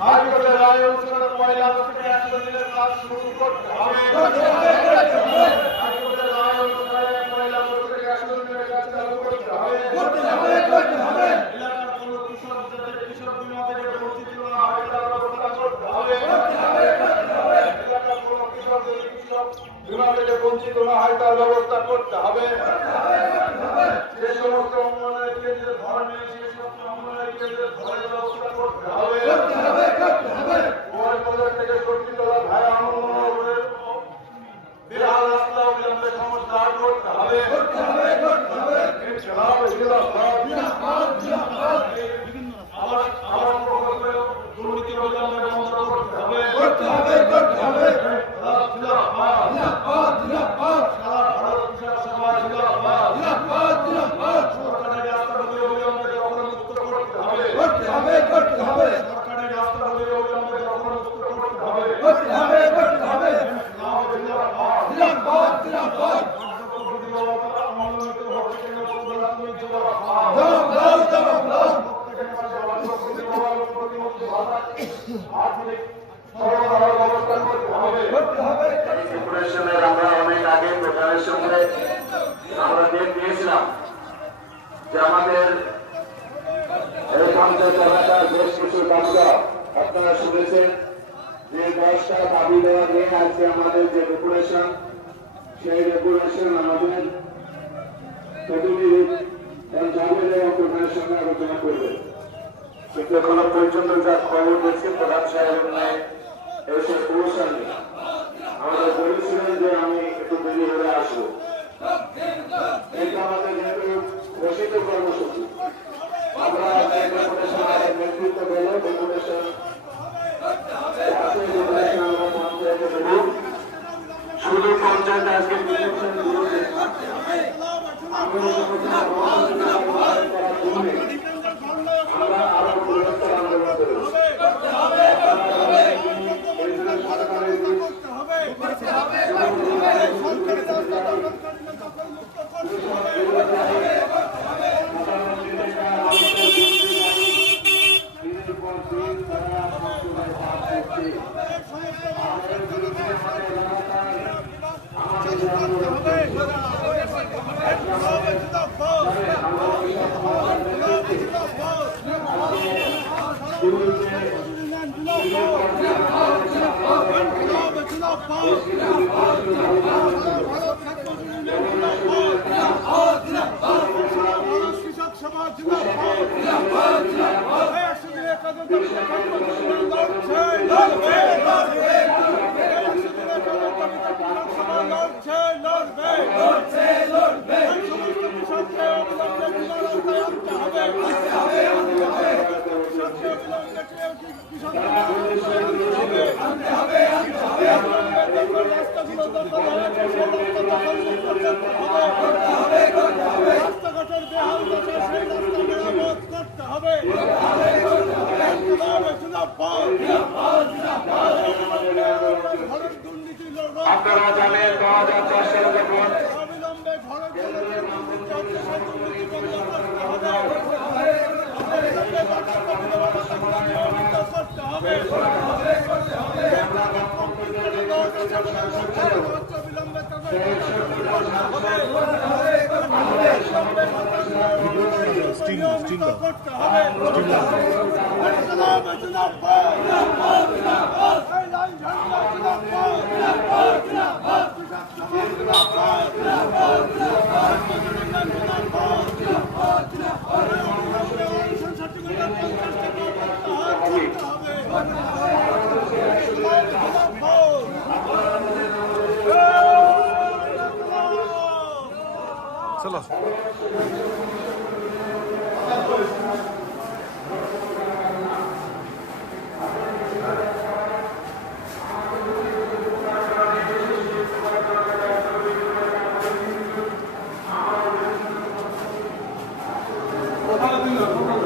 হাইকোর্টের রায় অনুসারে পয়লা আগস্ট থেকে 100 দিনের কাজ শুরু করতে হবে। হাইকোর্টের রায় অনুসারে পয়লা আগস্ট থেকে 100 দিনের কাজ চালু করতে হবে। এলাকার কোনো কৃষক যাতে কৃষক বীমা থেকে বঞ্চিত না হয় তার ব্যবস্থা করতে হবে। এলাকার কোনো কৃষক যদি কৃষক বীমা থেকে বঞ্চিত না হয় তার ব্যবস্থা করতে হবে। যে সমস্ত অঙ্গনওয়াড়ি কেন্দ্রে ঘর নেই সেই সমস্ত অঙ্গনওয়াড়ি কেন্দ্রে ঘরের ব্যবস্থা করতে হবে। গোয়ালবাজার থেকে সবজিতলা ভায়া অঙ্গনওয়াড়ির বিহার রাস্তা অবিলম্বে সংস্কার করতে হবে। আবার প্রকল্পে দুর্নীতি অবিলম্বে বন্ধ করতে হবে। সারা ভারত কৃষক সভা সরকারের রাস্তাগুলি অবিলম্বে দখলমুক্ত করতে হবে। সরকারের রাস্তাগুলি অবিলম্বে দখলমুক্ত করতে হবে। আমরা অনেক আগে প্রধানের সঙ্গে আমরা ডেট দিয়েছিলাম যে আমাদের এই পঞ্চায়েত এলাকার বেশ কিছু কাজটা আপনারা শুনেছেন যে 10টা দাবি দেওয়া নিয়ে আজকে আমাদের যে রেগুলেশন সেই রেগুলেশন আমাদের প্রতিনিধি জামিল এবং প্রধানের সঙ্গে আলোচনা করবে। কিন্তু এখনো পর্যন্ত যা খবর দিচ্ছে প্রধান সাহেব এসে পৌঁছাননি। আমাদের বলেছিলেন যে আমি একটু দেরি হয়ে আসবো। এটা আমাদের যেহেতু ঘোষিত কর্মসূচি আমরা নেতৃত্ব পেল ডেপুটেশন শুধু পঞ্চায়েত আজকে আমরা আরো বৃহত্তর আন্দোলন করব। রাস্তাঘাটের বেহাল দশা সেই রাস্তা মেরামত করতে হবে। আপনারা জানেন 2004 সালে যখন অবিলম্বে চলো কথা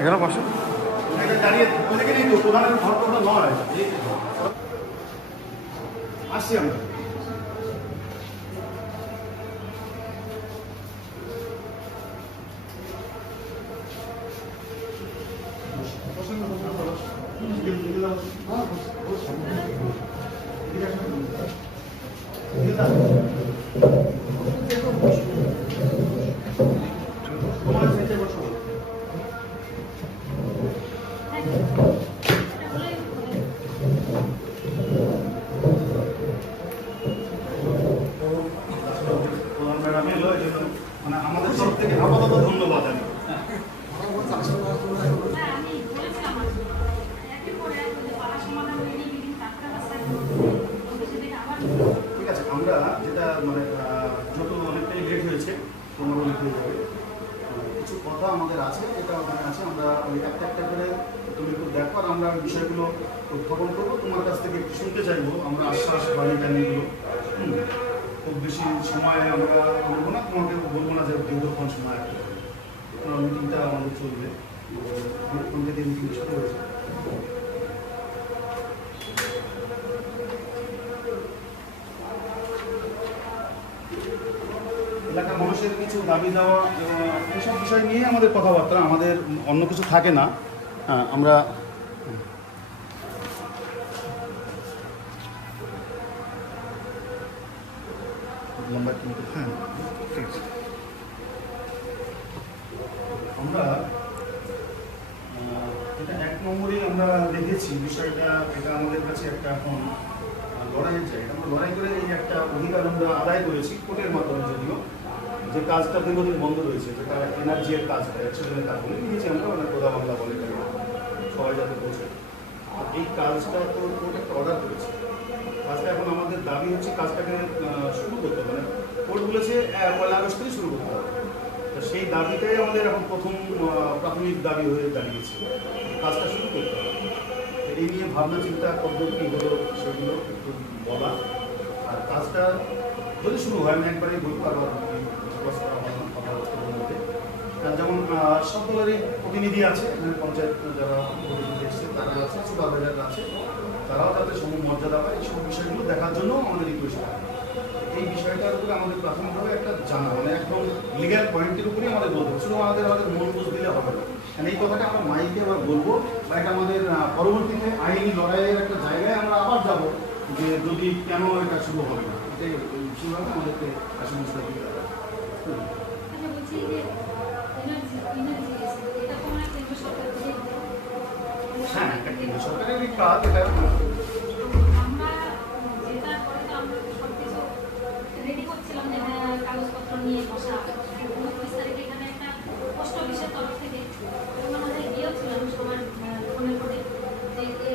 এখানে বসো। দাঁড়িয়ে ওইদিকে নেই তো, প্রধানের ঘর কথা নয়। আসছি আমরা। প্রধান ম্যাডাম এলো, এই জন্য মানে আমাদের তরফ থেকে আপাতত ধন্যবাদ আমি। আমি বলেছিলাম একের পর এক পাড়া সমাধান হয়নি, বিভিন্ন টাটকা রাস্তায় আবার ঠিক আছে, আমরা যেটা মানে যত অনেকটাই লেট হয়েছে, 15 মিনিট হয়ে যাবে, কিছু কথা আমাদের আছে, যেটা ওখানে আছে, আমরা ওই একটা একটা করে তুমি একটু দেখো, আর আমরা বিষয়গুলো উত্থাপন করবো, তোমার কাছ থেকে একটু শুনতে চাইবো। আমরা আশ্বাস বাণী টানিগুলো খুব বেশি সময় আমরা বলবো না, তোমাকে বলবো না যে দীর্ঘক্ষণ সময় মিটিংটা আমাদের চলবে, দীর্ঘক্ষণ থেকে মিটিং শুরু হয়েছে। এলাকার মানুষের কিছু দাবি দেওয়া এসব বিষয় নিয়ে আমাদের কথাবার্তা, আমাদের অন্য কিছু থাকে না। হ্যাঁ, আমরা লম্বা কিন্তু হ্যাঁ ঠিক আছে। আমরা এটা 1 নম্বরে আমরা দেখেছি বিষয়টা, এটা আমাদের কাছে একটা এখন লড়াইয়ের জায়গা। আমরা লড়াই করে এই একটা অধিকার আমরা আদায় করেছি কোর্টের মাধ্যমে, যদিও যে কাজটা দীর্ঘদিন বন্ধ রয়েছে, যেটা এনার্জির কাজটা 100 জনের কাজ বলে নিয়েছি আমরা, মানে কোদা বাংলা বলে সবাই যাতে বোঝে। আর এই কাজটা তো কোর্ট একটা অর্ডার করেছে, কাজটা এখন আমাদের দাবি হচ্ছে কাজটাকে শুরু করতে হবে, মানে কোর্ট বলেছে 1 আগস্ট থেকে শুরু করতে হবে। তো সেই দাবিটাই আমাদের এখন প্রথম প্রাথমিক দাবি হয়ে দাঁড়িয়েছে, কাজটা শুরু করতে হবে। এই নিয়ে ভাবনা চিন্তা পদ্ধতি হলো সেগুলো একটু বলা, আর কাজটা যদি শুরু হয়, আমি একবারই বলবো, আবার কথাবার্তার মধ্যে যেমন সব দলেরই প্রতিনিধি আছে, এখানে পঞ্চায়েত যারা প্রতিনিধি এসছে তারা আছে, সুপারভাইজার আছে, তারাও যাতে সমমর্যাদা পায়, এই সব বিষয়গুলো দেখার জন্য আমাদের রিকোয়েস্ট হয়। এই বিষয়টার উপরে আমাদের প্রাথমিকভাবে একটা জানা, মানে একদম লিগ্যাল পয়েন্টের উপরেই আমাদের বলবো, শুধু আমাদের মন বুঝ দিলে হবে না। কারণ এই কথাটা আমরা মাইকে আবার বলবো, বা এটা আমাদের পরবর্তীতে আইনি লড়াইয়ের একটা জায়গায় আমরা আবার যাব, যে যদি কেন এটা শুরু হবে না, এটাই শুরু হবে আমাদেরকে আশঙ্কা দিতে হবে। বলছি যে এনার্জি এটা তো মানে কেন্দ্র সরকার থেকে হ্যাঁ, একটা কেন্দ্র সরকারের কাজ এটা। আমরা যেটা করে তো আমরা সব কিছু রেডি করছিলাম, যে কাগজপত্র নিয়ে বসা 29 তারিখে এখানে একটা পোস্ট অফিসের তরফ থেকে আমাদের গিয়েও ছিলাম সবার ফোনে করে, যে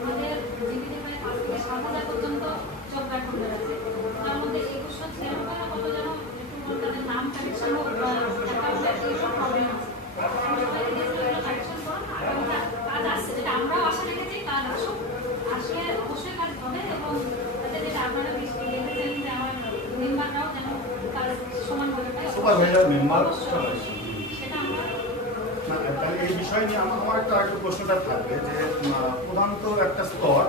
আমাদের জীবিকা 5 থেকে 7 হাজার পর্যন্ত জব কার্ড আছে, তার মধ্যে 2100 ছেলে কত যেন একটু তাদের নাম কানেকশন হোক বা এইসব প্রবলেম আছে। কাজ আসছে, যেটা আমরাও আশা রেখেছি, কাজ আসুক, আসলে অবশ্যই কাজ হবে, এবং তাতে যেটা আপনারা দেখেছেন যে আমার মেম্বাররাও যেন কাজ সমানভাবে পায়, সুপারভাইজার মেম্বার সেটা আমরা না। তাহলে এই বিষয় নিয়ে আমার একটা আরেকটু প্রশ্নটা থাকবে, যে প্রধান তো একটা স্তর,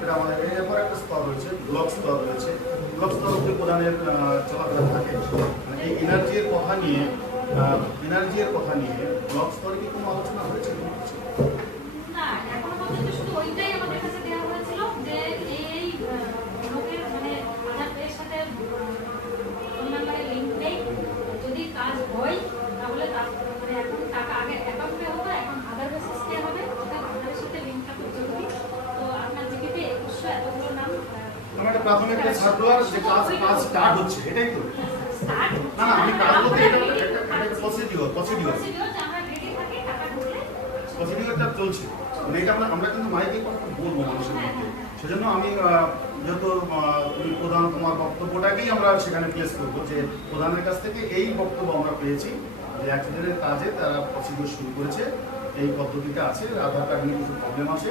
এটা আমাদের এরপর একটা স্তর রয়েছে, ব্লক স্তর রয়েছে, ব্লক স্তর অব্দি প্রধানের চলাফেরা থাকে। মানে এই এনার্জির কথা নিয়ে ব্লক স্তরে কি কোনো আলোচনা হয়েছে? না, এখনো পর্যন্ত শুধু ওইটাই আমাদের কাছে দেওয়া হয়েছিল, যে এই লোকের মানে আধার পেয়ের সাথে ফোন নাম্বারের লিঙ্ক নেই, যদি কাজ হয় তাহলে মানে এখন টাকা আগে অ্যাকাউন্টে হতো, এখন আধার বেসিস পে হবে, ওটা আধারের সাথে লিঙ্কটা খুব জরুরি। তো আপনার জিপিতে 2100 এতগুলো নাম আমার একটা প্রাথমিক একটা সার্কুলার, যে কাজ স্টার্ট হচ্ছে, এটাই তো। স্টার্ট না না, আমি কাজ বলতে এটা একটা প্রসিডিওর যে আমরা রেডি থাকি, টাকা ঢুকলে প্রসিডিওরটা চলছে, মানে এটা আমরা কিন্তু মাইকে কথা বলবো মানুষের মধ্যে। সেজন্য আমি যেহেতু তুমি প্রধান, তোমার বক্তব্যটাকেই আমরা সেখানে প্লেস করবো, যে প্রধানের কাছ থেকে এই বক্তব্য আমরা পেয়েছি যে অ্যাক্সিডেন্টের কাজে তারা প্রসিডিওর শুরু করেছে, এই পদ্ধতিটা আছে, আধার কার্ড নিয়ে কিছু প্রবলেম আছে,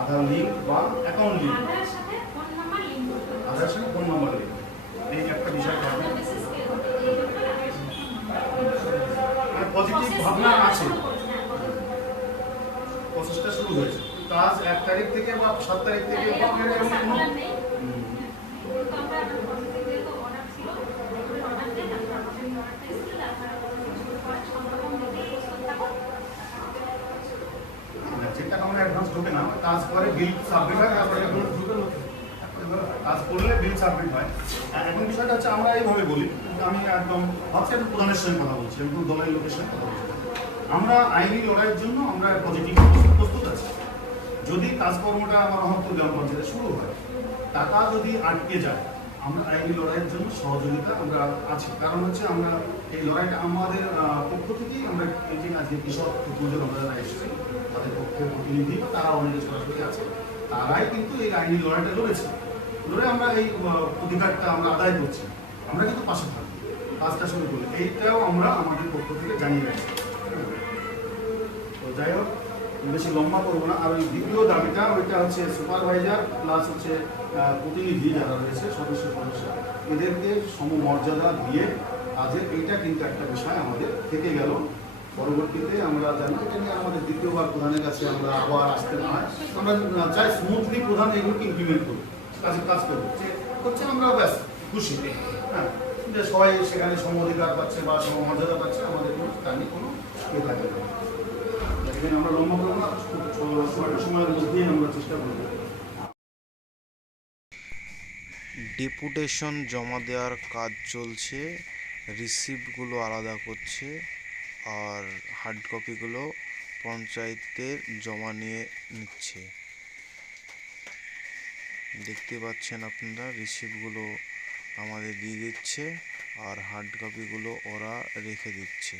আধার লিঙ্ক বা অ্যাকাউন্ট লিঙ্ক, আধারের সাথে ফোন নাম্বার লিঙ্ক করতে হবে, আধারের সঙ্গে ফোন নাম্বার লিঙ্ক, এই একটা বিষয় থাকবে। আধার বেসিস পে হবে, এই ব্যাপারে আধারের সাথে পজিটিভ ভাবনা আছে। প্রসেসটা শুরু হয়েছে। কাজ 1 তারিখ থেকে বা 7 তারিখ থেকে বা এরকম কোনো এরকম কোনো সার্কুলার নেই। কিন্তু আমরা প্রসেসিং যেহেতু অর্ডার ছিল, অর্ডার দিয়ে তারপর আমাদের অর্ডারটা এসেছিল, আপনারা প্রসেসিং শুরু করেন, সব রকম দিকে প্রস্তুত থাকুন। চেক টাকা আমরা অ্যাডভান্স ঢোকে না, কাজ করে বিল সাবমিট হয়, তারপরে কাজ করলে বিল সাবমিট হয়। এখন বিষয়টা হচ্ছে আমরা এইভাবে বলি, কিন্তু আমি একদম ভাবছি একদম প্রধানের সঙ্গে কথা বলছি, একদম দলের লোকের সঙ্গে কথা বলছি। আমরা আইনি লড়াইয়ের জন্য আমরা পজিটিভ প্রস্তুত আছি। যদি কাজকর্মটা আমার রহমতুল গ্রাম পঞ্চায়েতে শুরু হয়, টাকা যদি আটকে যায়, আমরা আইনি লড়াইয়ের জন্য সহযোগিতা আমরা আছি। কারণ হচ্ছে আমরা এই লড়াইটা আমাদের পক্ষ থেকেই আমরা এই যে আজকে কৃষক প্রতিনিধি আমরা যারা এসেছি তাদের পক্ষের প্রতিনিধি বা তারা অনেকে সরাসরি আছে, তারাই কিন্তু এই আইনি লড়াইটা লড়েছে। লড়ে আমরা এই অধিকারটা আমরা আদায় করছি। আমরা কিন্তু পাশে থাকবো কাজটা শুরু করলে, এইটাও আমরা আমাদের পক্ষ থেকে জানিয়ে রাখছি। তো যাই হোক, বেশি লম্বা করবো না। আর ওই দ্বিতীয় দাবিটা ওইটা হচ্ছে সুপারভাইজার প্লাস হচ্ছে প্রতিনিধি যারা রয়েছে সদস্য এদেরকে সমমর্যাদা দিয়ে কাজের এইটা কিন্তু একটা বিষয় আমাদের থেকে গেল। পরবর্তীতে আমরা জানি এটা নিয়ে আমাদের দ্বিতীয়বার প্রধানের কাছে আমরা আবার আসতে না হয়, আমরা চাই স্মুথলি প্রধান এগুলোকে ইমপ্লিমেন্ট করবো, কাজ করবো, যে হচ্ছে আমরা ব্যাস খুশি, হ্যাঁ, যে সবাই সেখানে সম অধিকার পাচ্ছে বা সমমর্যাদা পাচ্ছে, আমাদের কোনো তা নিয়ে কোনো থাকে না। এখানে আমরা লম্বা করবো না, সময়ের মধ্যেই আমরা চেষ্টা করবো। ডেপুটেশন জমা দেওয়ার কাজ চলছে, রিসিপ্টগুলো আলাদা করছে আর হার্ড কপিগুলো পঞ্চায়েতের জমা নিয়ে নিচ্ছে। দেখতে পাচ্ছেন আপনারা, রিসিপ্টগুলো আমাদের দিয়ে দিচ্ছে আর হার্ড কপিগুলো ওরা রেখে দিচ্ছে।